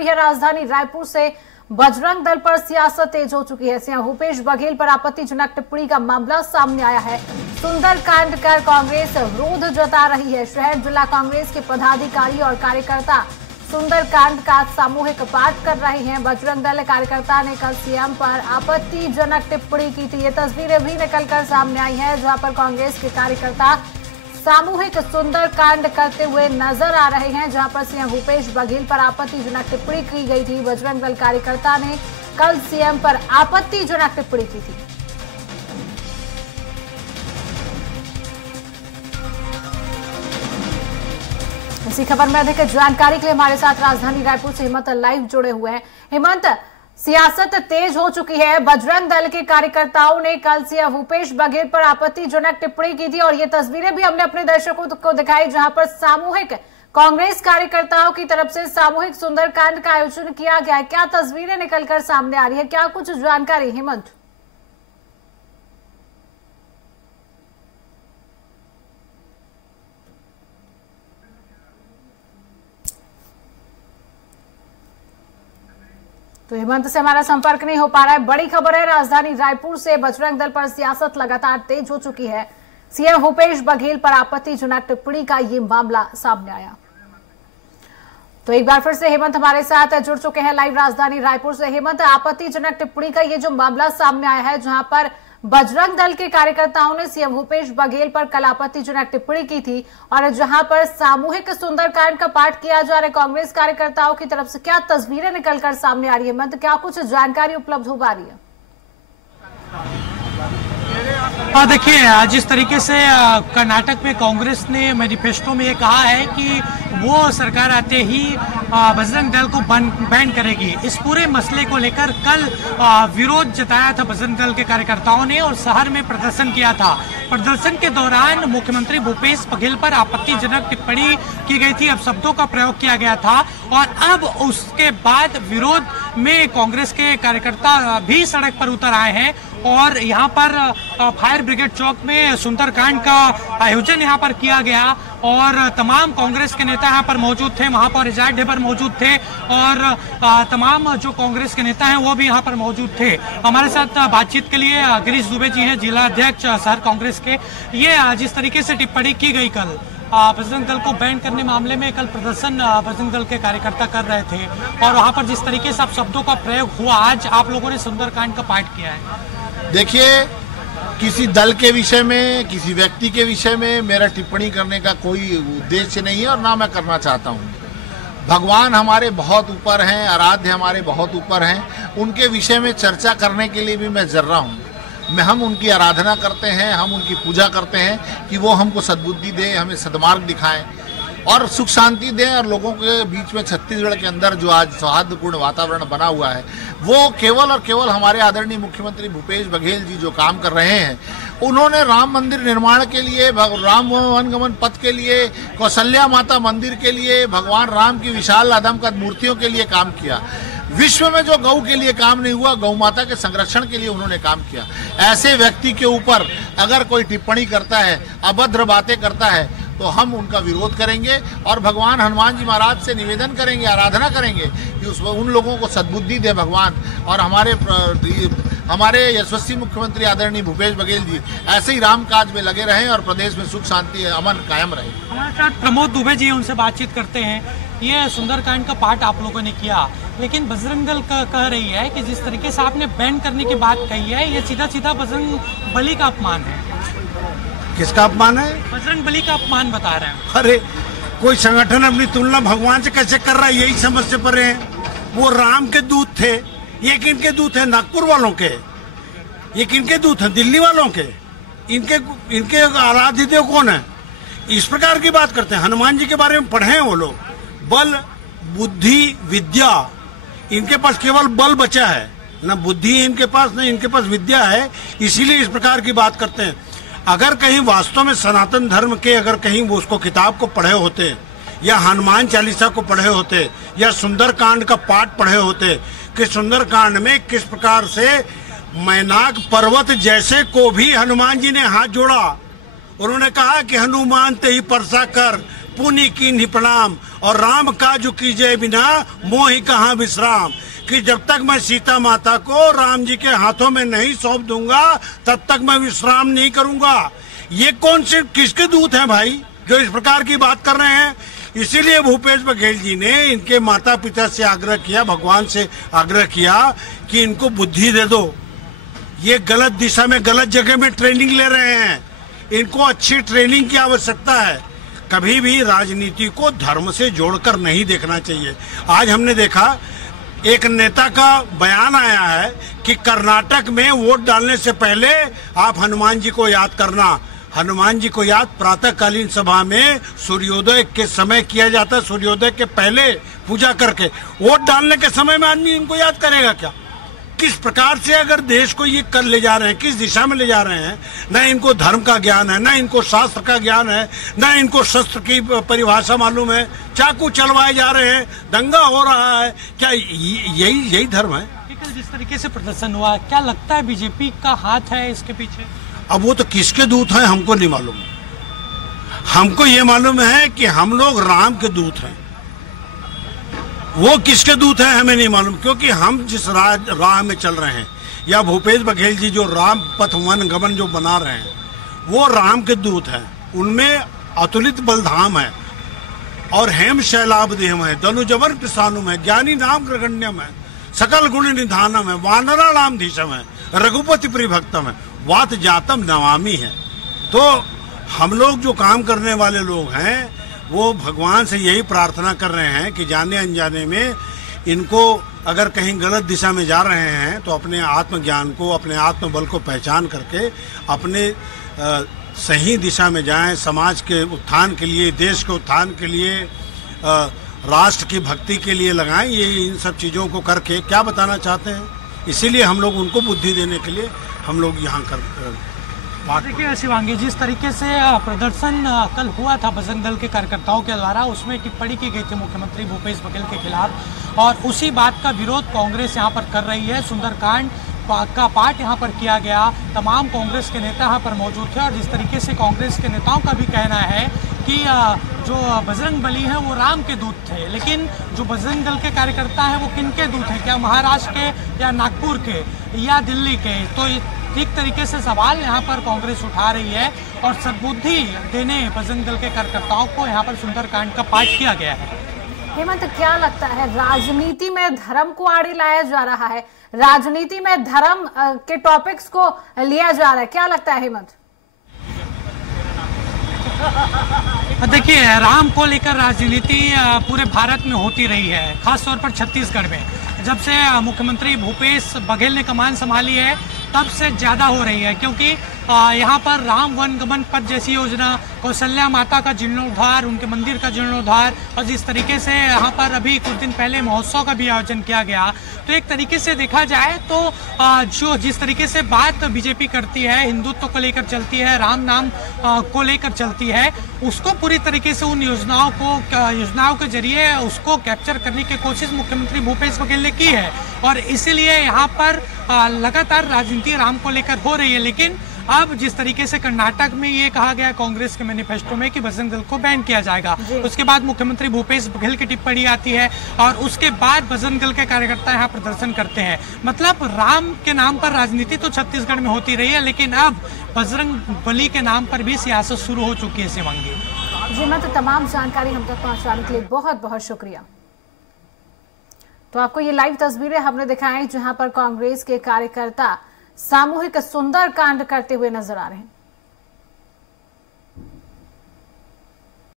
रही है राजधानी रायपुर से बजरंग दल पर सियासत तेज हो चुकी है। सीएम भूपेश बघेल पर आपत्तिजनक टिप्पणी का मामला सामने आया है। सुंदरकांड कर कांग्रेस विरोध जता रही है। शहर जिला कांग्रेस के पदाधिकारी और कार्यकर्ता सुंदरकांड का सामूहिक पाठ कर रहे हैं। बजरंग दल कार्यकर्ता ने कल सीएम पर आपत्तिजनक टिप्पणी की थी। ये तस्वीरें भी निकलकर सामने आई हैं, जहां पर कांग्रेस के कार्यकर्ता सामूहिक सुंदरकांड करते हुए नजर आ रहे हैं, जहां पर सीएम भूपेश बघेल पर आपत्तिजनक टिप्पणी की गई थी। बजरंग दल कार्यकर्ता ने कल सीएम पर आपत्तिजनक टिप्पणी की थी। इसी खबर में अधिक जानकारी के लिए हमारे साथ राजधानी रायपुर से हेमंत लाइव जुड़े हुए हैं। हेमंत, सियासत तेज हो चुकी है। बजरंग दल के कार्यकर्ताओं ने कल सीएम भूपेश बघेल पर आपत्तिजनक टिप्पणी की थी और ये तस्वीरें भी हमने अपने दर्शकों को दिखाई, जहां पर सामूहिक कांग्रेस कार्यकर्ताओं की तरफ से सामूहिक सुंदरकांड का आयोजन किया गया है। क्या तस्वीरें निकलकर सामने आ रही है, क्या कुछ जानकारी हेमंत? तो हेमंत से हमारा संपर्क नहीं हो पा रहा है। बड़ी खबर है राजधानी रायपुर से, बजरंग दल पर सियासत लगातार तेज हो चुकी है। सीएम भूपेश बघेल पर आपत्तिजनक टिप्पणी का ये मामला सामने आया। तो एक बार फिर से हेमंत हमारे साथ जुड़ चुके हैं लाइव राजधानी रायपुर से। हेमंत, आपत्तिजनक टिप्पणी का ये जो मामला सामने आया है, जहां पर बजरंग दल के कार्यकर्ताओं ने सीएम भूपेश बघेल पर कल आपत्तिजनक टिप्पणी की थी और जहां पर सामूहिक सुंदरकांड का पाठ किया जा रहा है कांग्रेस कार्यकर्ताओं की तरफ से, क्या तस्वीरें निकलकर सामने आ रही है? मतलब क्या कुछ जानकारी उपलब्ध हो पा रही है? देखिए, जिस तरीके से कर्नाटक में कांग्रेस ने मैनिफेस्टो में ये कहा है कि वो सरकार आते ही बजरंग दल को बैन करेगी, इस पूरे मसले को लेकर कल विरोध जताया था बजरंग दल के कार्यकर्ताओं ने और शहर में प्रदर्शन किया था। प्रदर्शन के दौरान मुख्यमंत्री भूपेश बघेल पर आपत्तिजनक टिप्पणी की गई थी, अब शब्दों का प्रयोग किया गया था और अब उसके बाद विरोध में कांग्रेस के कार्यकर्ता भी सड़क पर उतर आए हैं और यहाँ पर फायर ब्रिगेड चौक में सुंदरकांड का आयोजन यहाँ पर किया गया और तमाम कांग्रेस के नेता यहाँ पर मौजूद थे। महापौर इजाज ढेबर मौजूद थे और तमाम जो कांग्रेस के नेता हैं वो भी यहाँ पर मौजूद थे। हमारे साथ बातचीत के लिए गिरीश दुबे जी हैं, जिला अध्यक्ष शहर कांग्रेस के। ये जिस तरीके से टिप्पणी की गई कल बजरंग दल को बैन करने मामले में, कल प्रदर्शन बजरंग दल के कार्यकर्ता कर रहे थे और वहाँ पर जिस तरीके से आप शब्दों का प्रयोग हुआ, आज आप लोगों ने सुंदरकांड का पाठ किया है। देखिए, किसी दल के विषय में, किसी व्यक्ति के विषय में मेरा टिप्पणी करने का कोई उद्देश्य नहीं है और ना मैं करना चाहता हूँ। भगवान हमारे बहुत ऊपर हैं, आराध्य हमारे बहुत ऊपर हैं, उनके विषय में चर्चा करने के लिए भी मैं जर्रा हूँ। हम उनकी आराधना करते हैं, हम उनकी पूजा करते हैं कि वो हमको सद्बुद्धि दे, हमें सद्मार्ग दिखाएं और सुख शांति दें और लोगों के बीच में छत्तीसगढ़ के अंदर जो आज सौहार्दपूर्ण वातावरण बना हुआ है, वो केवल और केवल हमारे आदरणीय मुख्यमंत्री भूपेश बघेल जी जो काम कर रहे हैं, उन्होंने राम मंदिर निर्माण के लिए, राम वनगमन पथ के लिए, कौशल्या माता मंदिर के लिए, भगवान राम की विशाल अदमकद मूर्तियों के लिए काम किया। विश्व में जो गौ के लिए काम नहीं हुआ, गौ माता के संरक्षण के लिए उन्होंने काम किया। ऐसे व्यक्ति के ऊपर अगर कोई टिप्पणी करता है, अभद्र बातें करता है, तो हम उनका विरोध करेंगे और भगवान हनुमान जी महाराज से निवेदन करेंगे, आराधना करेंगे कि उन लोगों को सद्बुद्धि दे भगवान और हमारे यशस्वी मुख्यमंत्री आदरणीय भूपेश बघेल जी ऐसे ही राम काज में लगे रहें और प्रदेश में सुख शांति अमन कायम रहे। हमारे साथ प्रमोद दुबे जी, उनसे बातचीत करते हैं। ये सुंदरकांड का पाठ आप लोगों ने किया, लेकिन बजरंग दल कह रही है कि जिस तरीके से आपने बैन करने की बात कही है, ये सीधा सीधा बजरंग बली का अपमान है। किसका अपमान है? बजरंग बली का अपमान बता रहे हैं। अरे, कोई संगठन अपनी तुलना भगवान से कैसे कर रहा है, यही समझ से परे हैं। वो राम के दूत थे, ये किनके दूत है? नागपुर वालों के। ये किनके दूत है? दिल्ली वालों के। इनके आराध्य देव कौन है? इस प्रकार की बात करते हैं। हनुमान जी के बारे में पढ़े हैं वो लोग। बल, बुद्धि, विद्या, इनके पास केवल बल बचा है, न बुद्धि है इनके पास, न इनके पास विद्या है, इसीलिए इस प्रकार की बात करते हैं। अगर कहीं वास्तव में सनातन धर्म के, अगर कहीं वो उसको किताब को पढ़े होते या हनुमान चालीसा को पढ़े होते या सुंदरकांड का पाठ पढ़े होते कि सुंदरकांड में किस प्रकार से मैनाक पर्वत जैसे को भी हनुमान जी ने हाथ जोड़ा, उन्होंने कहा कि हनुमान ते ही परसा कर पुनि कीन्हि प्रणाम और राम काजु कीजिए बिना मोहि कहाँ विश्राम। कि जब तक मैं सीता माता को राम जी के हाथों में नहीं सौंप दूंगा तब तक मैं विश्राम नहीं करूंगा। ये कौन से किसके दूत हैं भाई जो इस प्रकार की बात कर रहे हैं? इसीलिए भूपेश बघेल जी ने इनके माता पिता से आग्रह किया, भगवान से आग्रह किया कि इनको बुद्धि दे दो। ये गलत दिशा में गलत जगह में ट्रेनिंग ले रहे हैं, इनको अच्छी ट्रेनिंग की आवश्यकता है। कभी भी राजनीति को धर्म से जोड़कर नहीं देखना चाहिए। आज हमने देखा एक नेता का बयान आया है कि कर्नाटक में वोट डालने से पहले आप हनुमान जी को याद करना। हनुमान जी को याद प्रातःकालीन सभा में सूर्योदय के समय किया जाता है, सूर्योदय के पहले पूजा करके। वोट डालने के समय में आदमी इनको याद करेगा क्या? किस प्रकार से अगर देश को ये कर ले जा रहे हैं, किस दिशा में ले जा रहे हैं। न इनको धर्म का ज्ञान है, न इनको शास्त्र का ज्ञान है, न इनको शस्त्र की परिभाषा मालूम है। चाकू चलवाए जा रहे हैं, दंगा हो रहा है। क्या यही धर्म है? जिस तरीके से प्रदर्शन हुआ, क्या लगता है बीजेपी का हाथ है इसके पीछे? अब वो तो किसके दूत हैं हमको नहीं मालूम। हमको ये मालूम है कि हम लोग राम के दूत हैं। वो किसके दूत हैं हमें नहीं मालूम, क्योंकि हम जिस राह में चल रहे हैं, या भूपेश बघेल जी जो राम पथ वन गमन जो बना रहे हैं, वो राम के दूत हैं। उनमें अतुलित बलधाम है और हेम शैलाभदेहम है, दनुजवन कृषानुम है, ज्ञानी नाम ग्रगण्यम है, सकल गुण निधानम है, वानरा नाम धीशम है, रघुपति प्रिभक्तम है, वात जातम नमामि है। तो हम लोग जो काम करने वाले लोग हैं वो भगवान से यही प्रार्थना कर रहे हैं कि जाने अनजाने में इनको अगर कहीं गलत दिशा में जा रहे हैं तो अपने आत्मज्ञान को, अपने आत्मबल को पहचान करके अपने सही दिशा में जाएं। समाज के उत्थान के लिए, देश के उत्थान के लिए, राष्ट्र की भक्ति के लिए लगाएं। ये इन सब चीज़ों को करके क्या बताना चाहते हैं, इसीलिए हम लोग उनको बुद्धि देने के लिए हम लोग यहाँ देखिए शिवांगी, जिस तरीके से प्रदर्शन कल हुआ था बजरंग दल के कार्यकर्ताओं के द्वारा, उसमें टिप्पणी की गई थी मुख्यमंत्री भूपेश बघेल के खिलाफ, और उसी बात का विरोध कांग्रेस यहाँ पर कर रही है। सुंदरकांड का पाठ यहाँ पर किया गया, तमाम कांग्रेस के नेता यहाँ पर मौजूद थे, और जिस तरीके से कांग्रेस के नेताओं का भी कहना है कि जो बजरंग बली हैं वो राम के दूत थे, लेकिन जो बजरंग दल के कार्यकर्ता हैं वो किनके दूत हैं? क्या महाराष्ट्र के, या नागपुर के, या दिल्ली के? तो ठीक तरीके से सवाल यहाँ पर कांग्रेस उठा रही है, और सद्बुद्धि देने बजरंग दल के कार्यकर्ताओं को यहाँ पर सुंदरकांड का पाठ किया गया है। हेमंत, क्या लगता है राजनीति में धर्म को आड़े लाया जा रहा है, राजनीति में धर्म के टॉपिक्स को लिया जा रहा है, क्या लगता है हेमंत? देखिए, राम को लेकर राजनीति पूरे भारत में होती रही है, खासतौर पर छत्तीसगढ़ में। जब से मुख्यमंत्री भूपेश बघेल ने कमान संभाली है तब से ज़्यादा हो रही है, क्योंकि यहाँ पर राम वन गमन पथ जैसी योजना, कौशल्या माता का जीर्णोद्धार, उनके मंदिर का जीर्णोद्धार, और जिस तरीके से यहाँ पर अभी कुछ दिन पहले महोत्सव का भी आयोजन किया गया, तो एक तरीके से देखा जाए तो जो जिस तरीके से बात बीजेपी करती है, हिंदुत्व को लेकर चलती है, राम नाम को लेकर चलती है, उसको पूरी तरीके से उन योजनाओं के जरिए उसको कैप्चर करने की कोशिश मुख्यमंत्री भूपेश बघेल ने की है, और इसीलिए यहाँ पर लगातार राजनीति राम को लेकर हो रही है। लेकिन अब जिस तरीके से कर्नाटक में ये कहा गया कांग्रेस के मैनिफेस्टो में कि बजरंग दल को बैन किया जाएगा, उसके बाद मुख्यमंत्री भूपेश बघेल की टिप्पणी आती है, और उसके बाद बजरंग दल के कार्यकर्ता यहाँ प्रदर्शन करते हैं। मतलब राम के नाम पर राजनीति तो छत्तीसगढ़ में होती रही है, लेकिन अब बजरंग बली के नाम पर भी सियासत शुरू हो चुकी है। शिवांगी जी, मैं तो तमाम जानकारी हम तक पहुंचाने के लिए बहुत बहुत शुक्रिया। तो आपको ये लाइव तस्वीरें हमने दिखाई जहां पर कांग्रेस के कार्यकर्ता सामूहिक सुंदरकांड करते हुए नजर आ रहे हैं।